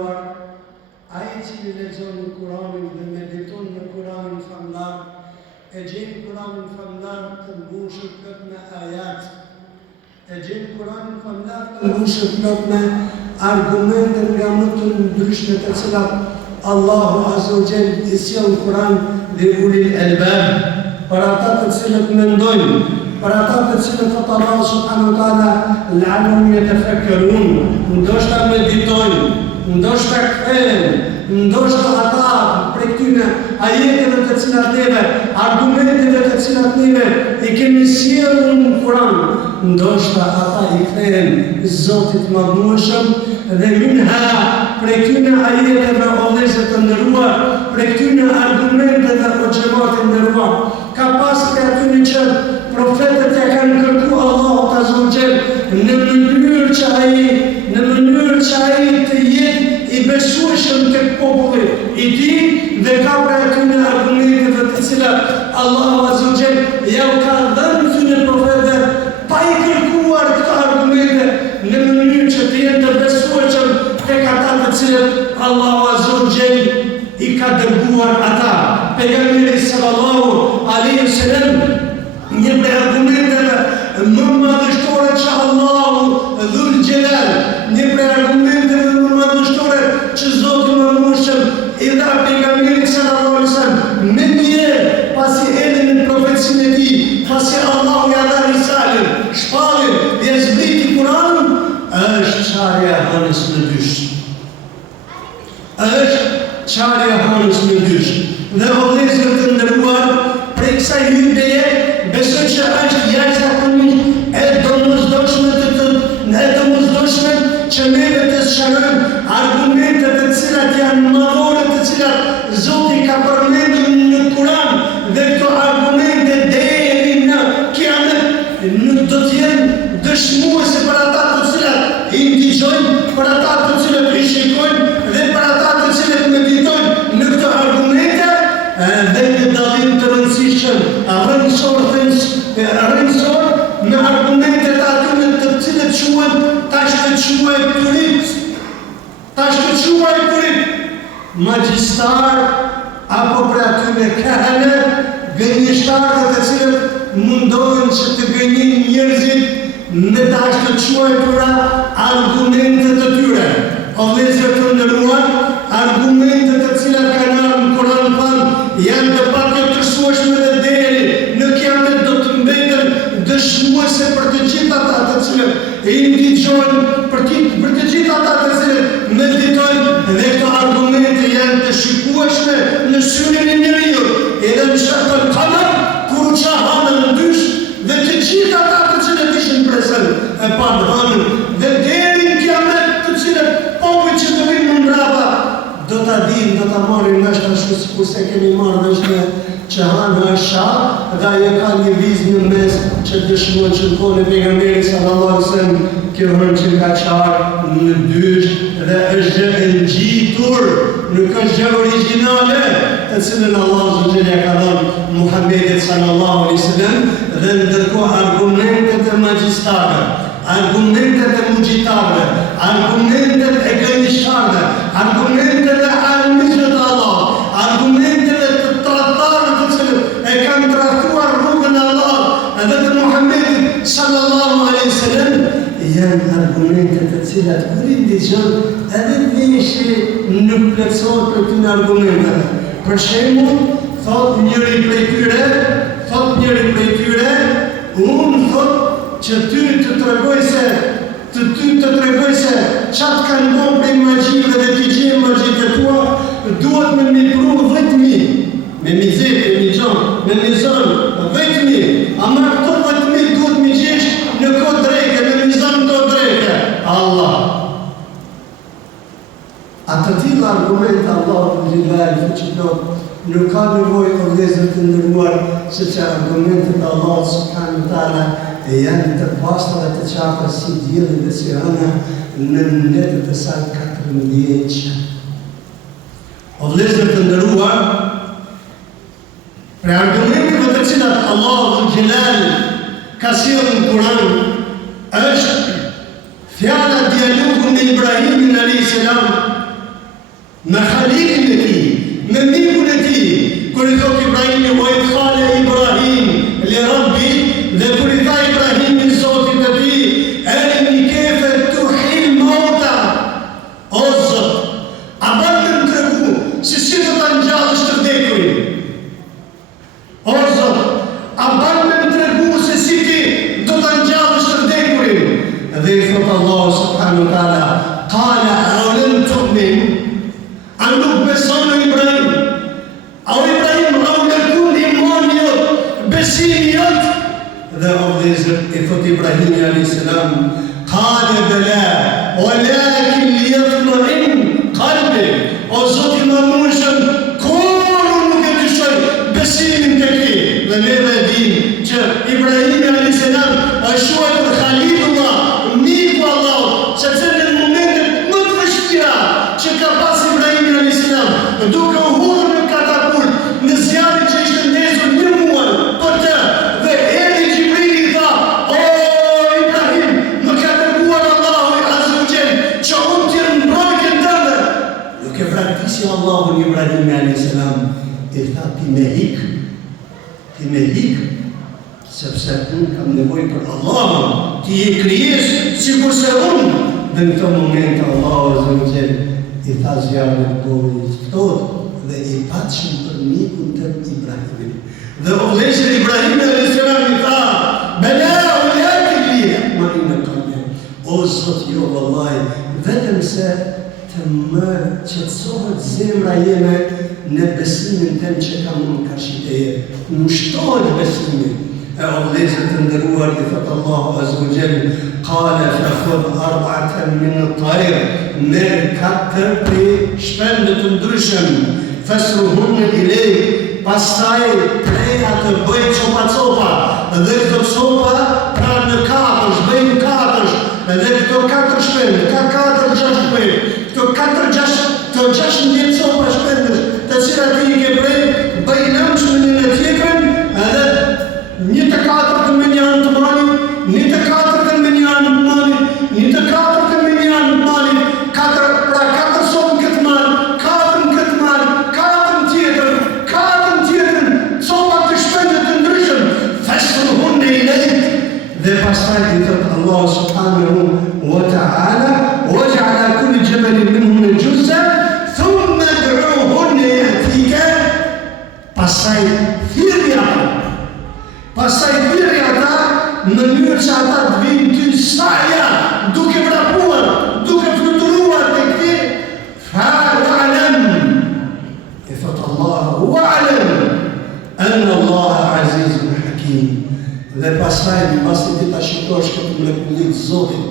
nderuar, ai I cili lexon në Kur'anin dhe mediton në Kur'anin famlar, e gjen Kur'anin famlar të mbushur plot me ajat, e gjen Kur'anin famlar të mbushur plot me argumente nga më të ndryshme të cilat Allahu Azza wa Jall I sjell Kur'an dhe ulil albab, për ata të cilët mendojnë, për ata të cilët thotë Allahu subhanahu wa taala la'allahum yatafakkarun, ndoshta meditojnë, ndoshta kthehen, ndoshta ata prej këtyre ajeteve të cilat neve, argumenteve të cilat neve I kemi sjellur në Kur'an, ndoshta ata I kthehen Zotit Madhnueshëm dhe minha prej këtyre ajeteve o vëllezër të nderuar, prej këtyre argumenteve o xhamat të nderuar, ka pas për atyre që profetët ja kanë kërku Allahut Azza wa Jall në mënyrë që ai të jetë I besueshëm tek populli I tij dhe ka për atyre argumenteve të cilat Allahu Azza wa Jall ja u ka dhënë këtyre profetëve pa I kërkuar këto argumente në mënyrë që të jenë të besueshëm tek ata të cilët Allahu Azza wa Jall I ka dërguar ata. Pejgamberi sallallahu alaihi wasallam një prej argumenteve më madhështore që Allahu Dhul Jalal, një prej argumenteve më madhështore që Zoti Madhnueshëm I dha pejgamberit sallallahu alaihi wasallam me njerë pasi erdhi në profecinë e tij, pasi Allahu ja dha risalën, shpallën dhe zbriti Kur'anin, është çarja e hënës në dysh. Çarja e hënës në dysh. Dhe o vëllezër të nderuar, prej kësaj hyrjeje besoj që është jashtëzakonisht e domosdoshme që neve të sqarojmë argumentet të cilat janë madhore, të cilat Zoti ka përmendur në Kur'an dhe këto argumente deri në kiamet nuk do të jenë dëshmuese për ata të cilat I ndigjojnë, për ata të cilat I shikojnë dhe për ata të cilat meditojnë në këto argumente dhe në dallim të rëndësishëm rrënjësor me argumentet atyre të cilët quhen tash të quaj turit magjistar apo për atyre kahane, gënjeshtarë të cilët mundohen që të gënjejnë njerëzit me tash të quaj tura argumentet të tyre. O vëllezër të nderuar, argumentet të cilat kanë në Kur'an thanë janë të pakëndshme dhe deri në kiamet do të mbeten dëshmuese për të gjithë ata të cilët I ndigjojnë, për të gjithë ata të cilët meditojnë dhe këto argumente janë të shikueshme në syrin e njeriu, edhe në shaqal qamar kur u çahan në dysh dhe të gjithë ata të cilët ishin prezent e pan hënën dhe deri në kiamet të cilët popujt që do vinë mbrapa do ta dinë, do ta marrin vesh ashtu sikur se kemi marrë vesh me që hanë është shah dhe ajo ka një vizë në mes që dëshmon që në kohën e pejgamberit sallallahu alaihi wasallam kjo hënë që ka qarë në dysh dhe është gjë e ngjitur, nuk është gjë origjinale të cilën Allahu Azza ka dhënë Muhamedit sallallahu alaihi wasallam dhe ndërkohë argumentet e magjistarëve, argumentet e mujitave, argumentet e gënjeshtarëve, argumentet e armiqve të Allahut, argumentet e tradhtarëve të cilët e kanë trajtuar rrugën e Allahut edhe të Muhamedit sallallahu alaihi wasallam, janë argumente të cilat kur I ndigjon edhe veshi nuk plotësohet për këtyre argumenteve. Për shembull, thot njëri prej tyre, unë thot që ty të tregoj se qatë kanë bërë prej magjive dhe t'i gjenë magjive tua, duhet me mipru 10.000, me mizet, me migjon, me mizon, 10.000, ama këto 10.000 duhet me gjesh në kod drejke, me mizon në kod drejke. Allah. A të tilla argumente Allahu Gjellali që nuk ka nevojë o vëllezër të nderuar, sepse argumentet e Allahut subhanahu wa taala janë të pastra dhe të qarta si dielli dhe si hëna në mbledhjet e saj 14. O vëllezër të nderuar, për argumenteve të cilat Allahu Gjellali ka sjellë në Kur'an është fjala dialogu me Ibrahimin alayhis salam me Khalilin e tij, me mikun e tij, kur i thot Ibrahimi o qala Ibrahim li Rabbi, dhe kur i tha Ibrahimi Zotit të tij, arini kayfa tuhil mauta, o Zot, a bën të më tregu se si do ta ngjallësh të vdekurin? O Zot, a bën të më tregu se si ti do ta ngjallësh të vdekurin? Dhe i thot Allah subhanahu wa taala, qala awalam tu'min, a nuk beson në Ibrahim? A o Ibrahim, a u lërkun imani jot, besimi jot? Dhe o vëllezër, i thot Ibrahimi a.s. Qale bela, walakin liyatma'in qalbi, o Zoti më mundshëm, kur nuk e dyshoj besimin tek ti. Dhe ne e dim që Ibrahimi a.s. është quajtur Khalilullah, miku Allahut, sepse në momentet më të vështira që ka pas Ibrahimi a.s. duke u hudhur në katapult, në zjarrin që ishte ndezur një muaj për të, dhe erdhi Gjibrili i tha, o Ibrahim, më ka dërguar Allahu azza wa jall që unë të jetë mbrojtjen tënde. Duke vradisi Allahun Ibrahimi a.s. i tha, ti me hik, sepse unë kam nevojë për Allahun, ti je krijesë sikur se unë. Dhe në këto momente Allahu azza wa jall i tha zjarrit dori ftohtë dhe i patshëm për mikun të Ibrahimin. Dhe o vëllezër, Ibrahimi a.s. i tha, bela walakin liyatma'inna qalbi. O Zot, jo vallahi, vetëm se të më qetësohet zemra jeme në besimin tem që kam unë kashit e jetë. Në shtohet besimin. E o vëllezër të nderuar, i thot Allahu azza wa jall, qala fakhudh arba'atan min at-tayr, merr 4 prej shpendëve të ndryshëm, fasruhunna ilay, pastaj prej atë bëj copa, dhe këto copa pra në 4, bëjnë 4, dhe këto 4 shpendë, ka 4-6 prej, këto 6 copa shpendësh, të cilat ti i ke prej, bëj lëmshme një në tjetrën, edhe një të 4 me një anë të malit, një të 4 me një anë të malit, një të 4 me një anë të malit, 4 sopë në këtë malë, 4 në këtë malë, 4 tjetër, copa të shpendët të ndryshëm, fasruhunna ilayk. Dhe pastaj i thot Allah subhanahu wa ta'ala, waj'ala kulli jabalin minhunna juz'an, thumma ud'uhunna ya'tika. Pastaj thirrni ata në mënyrë që ata të vinë ty saja, duke vrapuar, duke fluturuar të këti, fa'alam, i thot Allah, wa'alam, anna Allah azizun hakim. Dhe pastaj, në pasi ti ta shikosh këtë mrekullit Zotit,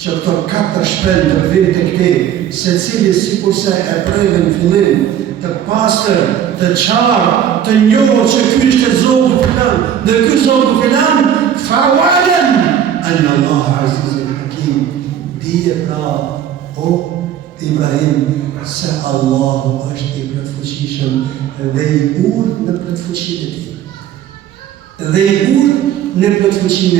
që këto 4 shpendë vinë të këti, se cili sikur se e prejve në fillim, të pastër, të qarë, të njohur që ky ishte zogu filan, dhe ky zogu filan, fa'alam anna Allah azizun hakim. Dije pra, o Ibrahim, se Allahu është i plotfuqishëm dhe i urdh në plotfuqinë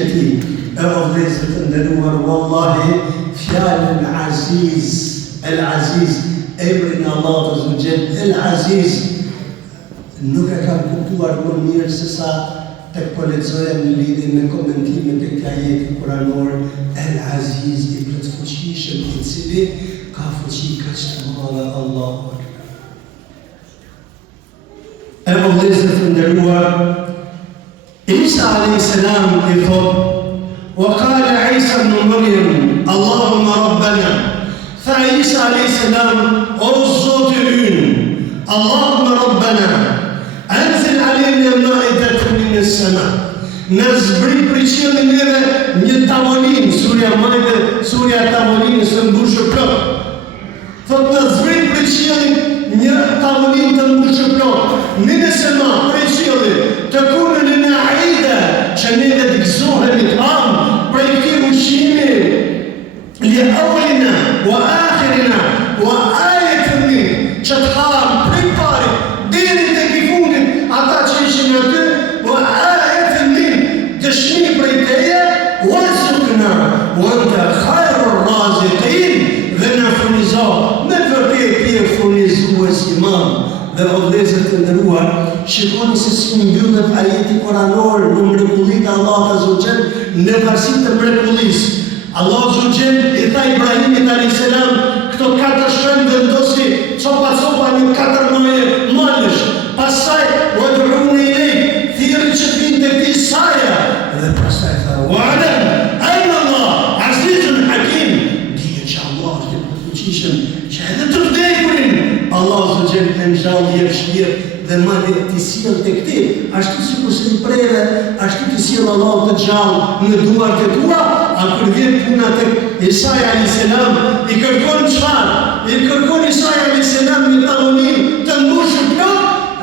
e tij. E o vëllezër të nderuar, wallahi, fjalën Aziz, El-Aziz, emrin Allahut azza wa jall, El-Aziz, nuk e kam kuptuar më mirë se sa tek po lexoja në lidhje me komentimet e këtij ajeti kuranor, El-Aziz, i plotfuqishëm, i cili ka fuqi kaq të madhe. Allahu akbar. E o vëllezër të nderuar, Isa a.s. i thot, وقال عيسى ابن مريم اللهم ربنا. Tha Isa a.s. o Zoti ynë, اللهم ربنا أنزل علينا مائدة من السماء. Në zbrit për qiellin neve një tavolinë, surja Maide, surja tavolinë së mbushur plot. Thot në zbrit për qiellin një tavolinë të mbushur plot. Në sema për qiellin të kunën në aida që neve të gëzohemi të amë për këtij ushqimi li awlina wa akhirina wa ayatan min, që të hamë prej parit deri tek i fundit ata që ishin aty, wa ayatan min, dëshmi prej teje, warzuqna wa anta khairur raziqin, dhe na furnizo, me vërtet ti je furnizues dhe o vëllezër të nderuar, shikoni se si mbyllet ajeti koranor në mrekullitë e Allahut Azza wa Jall, në varësi të mrekullisë. Allahu Azza wa Jall i tha Ibrahimit alayhis salam, këto 4 shkremë vendosi copa një 4 muaj malësh. Pastaj wad'uni ilayk, thirrni që vinë tek ti saja. Dhe pastaj tha wa'lam anna Allah azizun hakim. Dije që Allah është i përfuqishëm, që edhe të vdekurin Allah Azza wa Jall e ngjall jep shpirt dhe madje ti sjell tek ti, ashtu sikur se i preve, ashtu ti sjell Allahu të gjallë në duart e tua. A kur vjen puna tek Isaia alayhis salam, i kërkon çfarë? I kërkon Isaia alayhis salam një tallënim të mbushur plot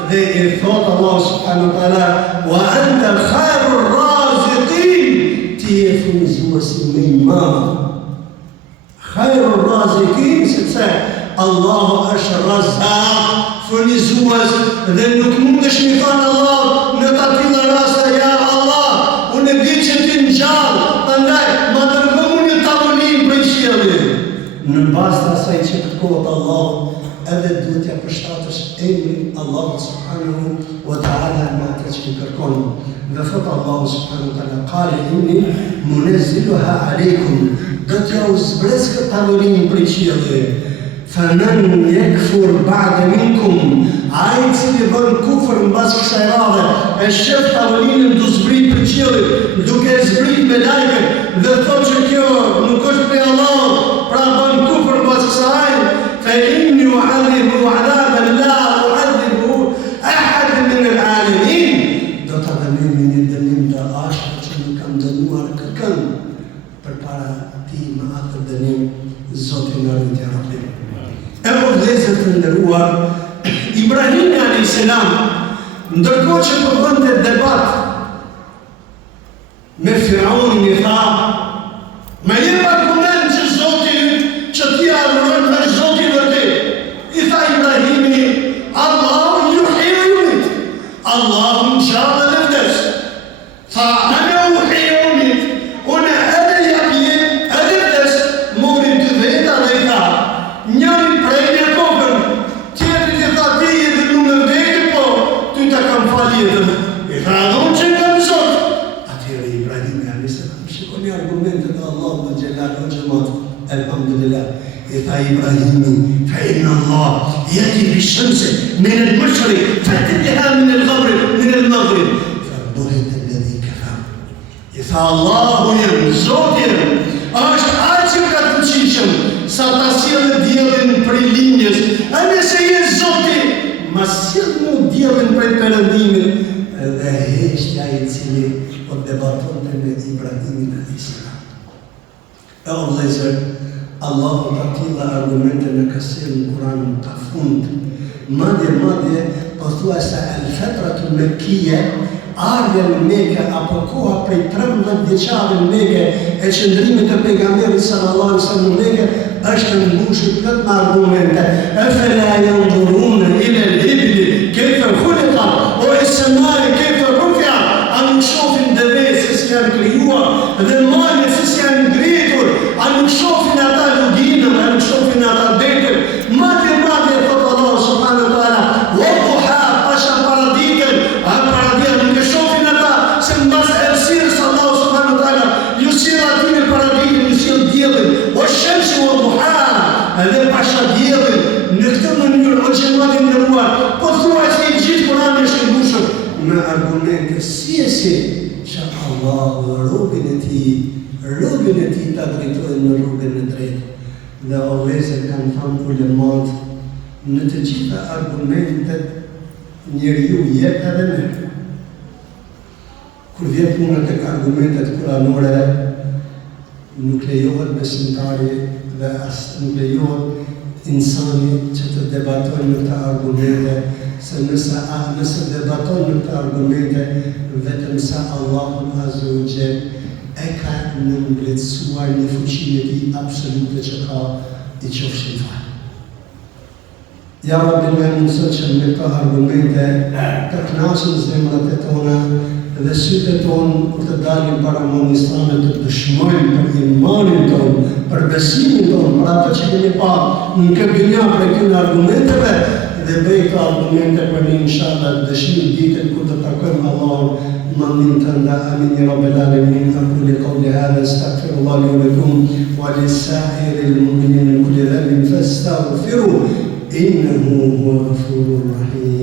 dhe i thot Allah subhanahu wa taala wa anta khairur raziqin, ti je furnizuesi më i madh. Khairur raziqin, sepse Allahu është Razzaq, furnizues, dhe nuk mundesh mi thënë Allah në të tilla raste, ja Allah, unë e di që ti ngjall, prandaj ma dërgo një tavolinë prej qiellit. Në bazë të asaj që kërkohet Allahu, edhe duhet ja përshtatësh emrin Allahu subhanahu wa taala me atë që kërkon. Dhe thot Allahu subhanahu wa taala, qale inni munazziluha aleikum, do t'ja u zbres këtë tavolinë prej qiellit. فَمَنْ يَكْفُرْ بَعْدَ مِنْكُمْ, ai I cili bën kufër mbas kësaj radhe, e shef tavolinën du zbrit për qiellit, duke zbrit me lajket dhe thot që kjo nuk është prej Allahut, pra bën kufër mbas kësaj, فَإِنِّي أُعَذِّبُهُ عَذَابًا لَا أُعَذِّبُهُ أَحَدًا مِنَ الْعَالَمِينَ, do ta dënojmë një dënim të ashpër që nuk kam dënuar kërkën përpara ti me atë dënim, Zoti na rrit ja Rabbi. E o vëllezër të nderuar, Ibrahimi alayhis salam, ndërkohë që po bënte debat me Firaunin, i tha, me jep argument që Zoti që ti adhuron me Zoti vërtet. I tha Ibrahimi, Allahu yuhyi wa yumit, Allahu ngjall dhe vdes. Tha, ana uhyi wa yumit, unë edhe jap jetë edhe vdes. Mori dy veta dhe i tha, njëri prej një kokën, tjetëri i tha ti jetë në me vdekje, po ty ta kam fal jetën. I tha, adhon që nga në Zot. Atëherë Ibrahimi alayhis salam, shikoni argumentet e Allahut dhe xhelal o xhamat, elhamdulillah. I tha Ibrahimi, fa inna Allah yati bish-shamsi min al-mashriq fatatiha min al-maghrib fa buhita alladhi kafar. I tha Allahu jem, Zoti është ai që ka të fuqishëm sa ta sjellë diellin prej linjës. A nëse je Zoti, ma sjell mu diellin prej perëndimit, dhe heqja I cili po debatonte me Ibrahimin alayhis salam. E o vëllezër, Allahu ta tilla argumente në ka sjellë në Kur'an ka fund. Madje po thua se al-fatratu al-mekkiyya, ardhja në Mekë apo koha prej 13 vjeçare në Mekë e qëndrimit të pejgamberit sallallahu alaihi wasallam në Mekë është mbushur plot me argumente. Afala yanzuruna ila al-ibli kayfa khuliqat wa as-samaa'i kayfa rufi'at, a nuk shohin devesë si janë krijuar dhe malët si janë ngritur, a nuk shohin ata lugina, a nuk shohin ata detër. Madje thot Allah subhanahu wa taala, wa duha, pasha paradikën, a paradia nuk e shohin ata, se mbas errësirës Allah subhanahu wa taala ju sjell aty në paradikën, ju sjell diellin, wa shamsi wa duha, edhe pasha diellin. Në këtë mënyrë o xhamati nderuar, po thuaj se I gjithë Kurani është I mbushur me argumente si që Allahu robën e tij ta drejtojë në rrugën e drejtë. Dhe o vëllezër kanë thënë ulemat, në të gjitha argumentet njeriu jep edhe merr. Kur vjen puna tek argumentet kuranore, nuk lejohet besimtari dhe as nuk lejohet insani që të debatojë në këta argumente, se nëse debaton në këta argumente, vetëm sa Allahu Azza wa Jall e ka nënvlerësuar një fuqinë e tij absolute që ka I qofshin fal. Ja Rabbi më mëson që me këto argumente të kënaqësin zemrat e tona dhe sytë e tonë kur të dalim para monistane të dëshmojnë për imanin tonë, për besimin tonë, për ato që kemi pa në këtë dynja për këtyre argumenteve, dhe bëjtë argumente për një inshallah dëshmi ditën kur të takojmë Allahun mandin të nda. Amin ya rabbal alamin. Aqulu qawli hadha astaghfirullah li wa lakum wa lisa'iril mu'minin min kulli dhanbin fastaghfiruhu innahu huwal ghafurur rahim.